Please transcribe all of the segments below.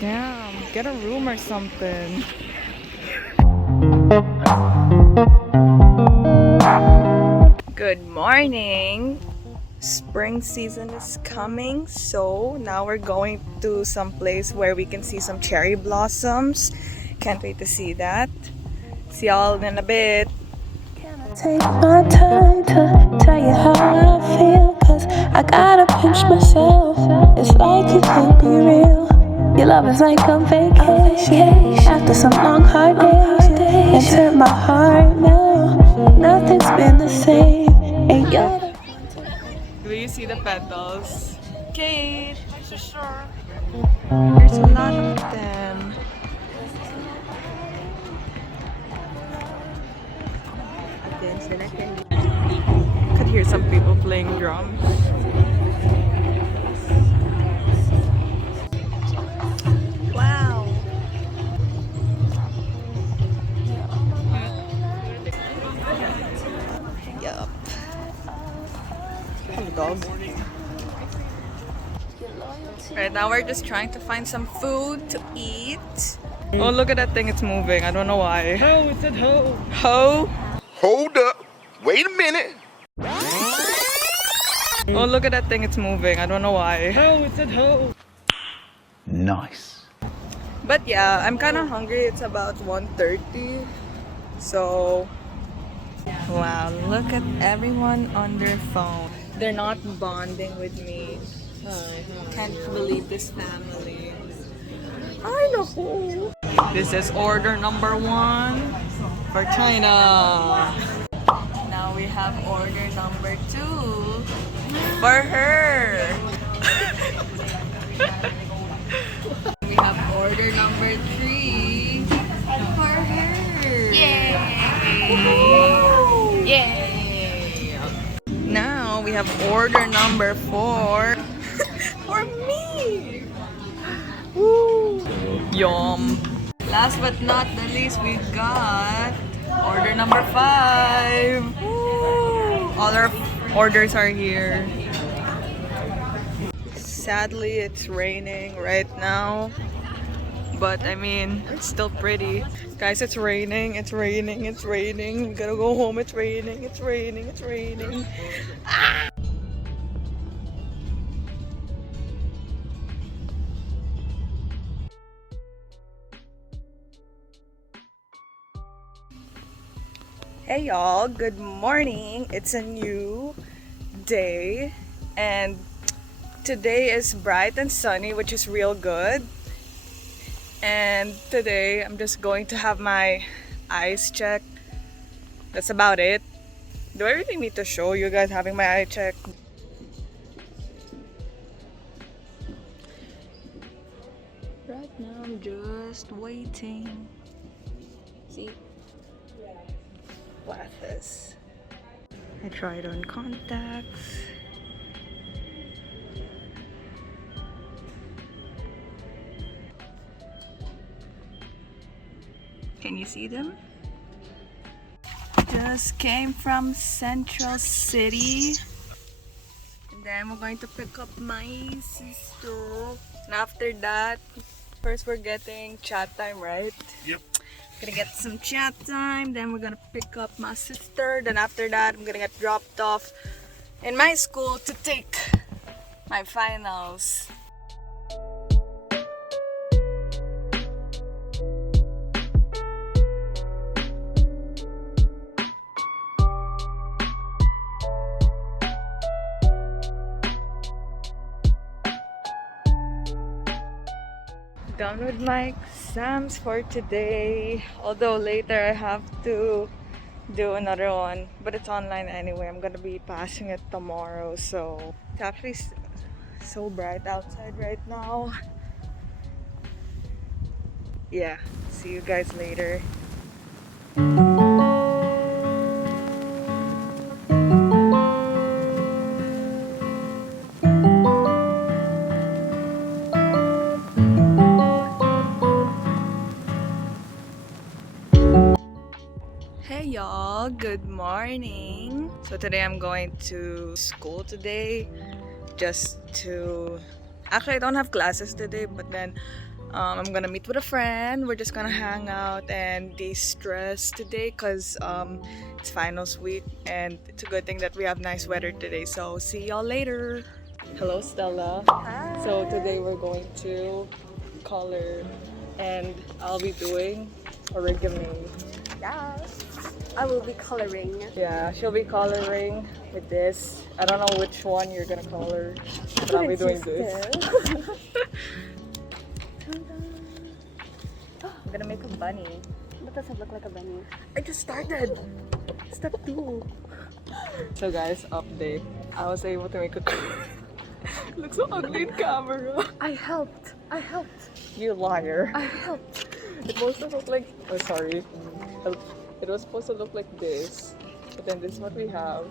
Damn, get a room or something. Good morning. Spring season is coming, so now we're going to some place where we can see some cherry blossoms. Can't wait to see that. See y'all in a bit. Take my time to tell you how I feel, 'cause I gotta pinch myself. It's like it can't be real. Your love is like a vacation after some long hard days. Enter my heart now. Nothing's been the same. And you're the Do you see the petals? Kate! There's a lot of them. Could hear some people playing drums. Wow! Yup. Hello, dog. Right now we're just trying to find some food to eat. Oh, look at that thing, it's moving. I don't know why. Ho, it said ho. Ho? Hold up. Wait a minute. Oh, look at that thing, it's moving. I don't know why. Ho, it said ho. Nice. But yeah, I'm kind of hungry. It's about 1:30. So, wow, look at everyone on their phone. They're not bonding with me. Can't believe this family. I know. This is order number 1 for China. Now we have order number 2 for her. We have order number 3 for her. Yay! Yay! Now we have order number 4 for me. Woo! Yum. Last but not the least, we got order number 5. Woo! All our orders are here. Sadly, it's raining right now, but I mean, it's still pretty. Guys, it's raining, it's raining, it's raining. We gotta go home, it's raining, it's raining, it's raining. Ah! Hey y'all, good morning. It's a new day and today is bright and sunny, which is real good. And today I'm just going to have my eyes checked. That's about it. Do I really need to show you guys having my eye checked? Right now I'm just waiting. See? Glasses. I tried on contacts. Can you see them? Just came from Central City. And then we're going to pick up my sister. And after that, first we're getting chat time, right? Yep. Gonna get some chat time, then we're gonna pick up my sister. Then after that, I'm gonna get dropped off in my school to take my finals. Done with my exams for today. Although later I have to do another one, but it's online anyway. I'm gonna be passing it tomorrow. So it's actually so bright outside right now. Yeah, see you guys later. Hey y'all, good morning. So today I'm going to school today just to... Actually, I don't have classes today, but then I'm gonna meet with a friend. We're just gonna hang out and de-stress today because it's finals week and it's a good thing that we have nice weather today. So see y'all later. Hello, Stella. Hi. So today we're going to color and I'll be doing origami. Yes. I will be coloring. Yeah, she'll be coloring with this. I don't know which one you're gonna color, but I'll be doing this. I'm gonna make a bunny. That doesn't look like a bunny. I just started! Step 2. So guys, update. I was able to make a it looks so ugly in camera. I helped. You liar. I helped. It's supposed to look like... Oh, sorry. It was supposed to look like this. But then this is what we have.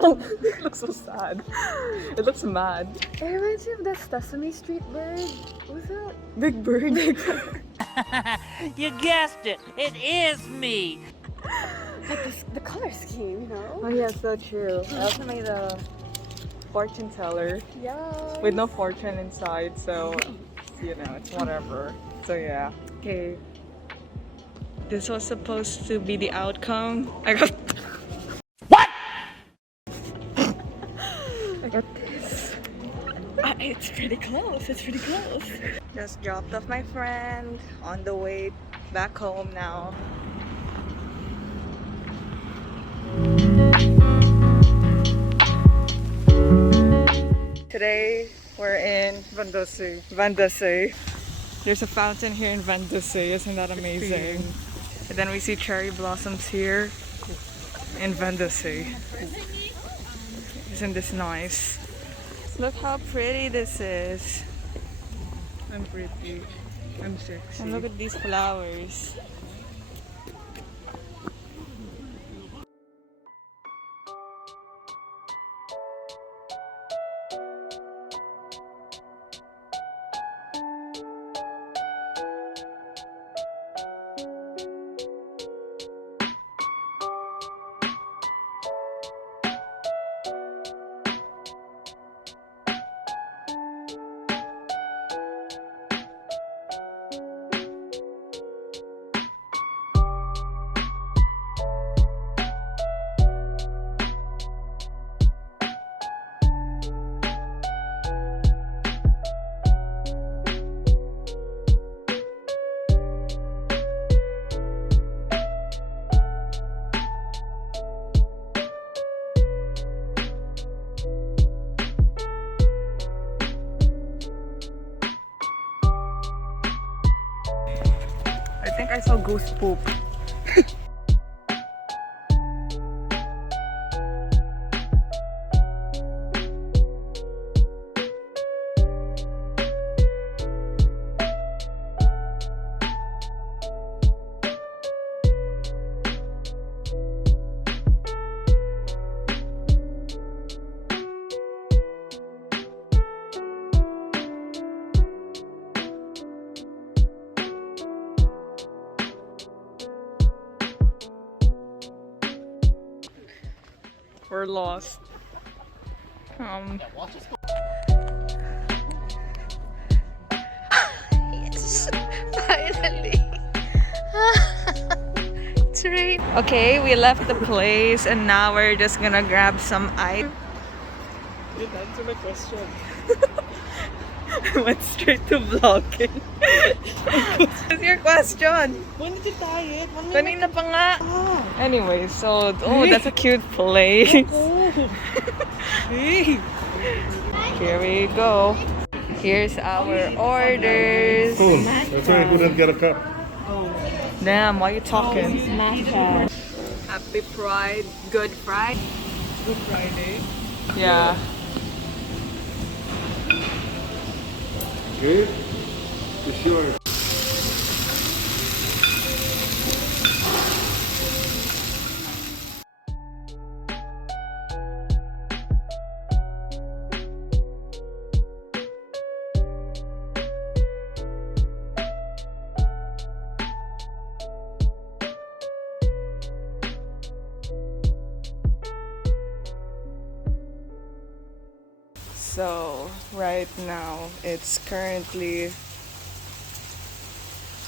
Oh, it looks so sad. It looks mad. It reminds me of that Sesame Street bird. What's that? Big bird. You guessed it. It is me. Like the color scheme, you know? Oh yeah, so true. I also made a fortune teller Yeah. with no fortune inside, so you know, it's whatever. So yeah. Okay. This was supposed to be the outcome. I got I got this. It's pretty close. It's pretty close. Just dropped off my friend on the way back home now. Today we're in Vandase. There's a fountain here in Vandase. Isn't that amazing? And then we see cherry blossoms here in Vandase. Isn't this nice? Look how pretty this is. I'm pretty. I'm sexy. And look at these flowers. I think I saw goose poop. We're lost. Yes. Finally. It's rain. Okay, we left the place and now we're just gonna grab some ice. You didn't answer my question. I went straight to vlogging. What's your question? When did you tie it? Kanina pa nga. Anyway, so that's a cute place. Hey! Here we go. Here's our orders. Cool. That's why I couldn't get a cup. Damn, why are you talking? Happy Pride, Good Friday. Good Friday. Yeah. Okay? For sure. So right now it's currently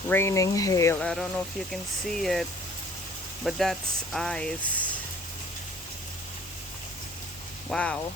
raining hail. I don't know if you can see it, but that's ice. Wow.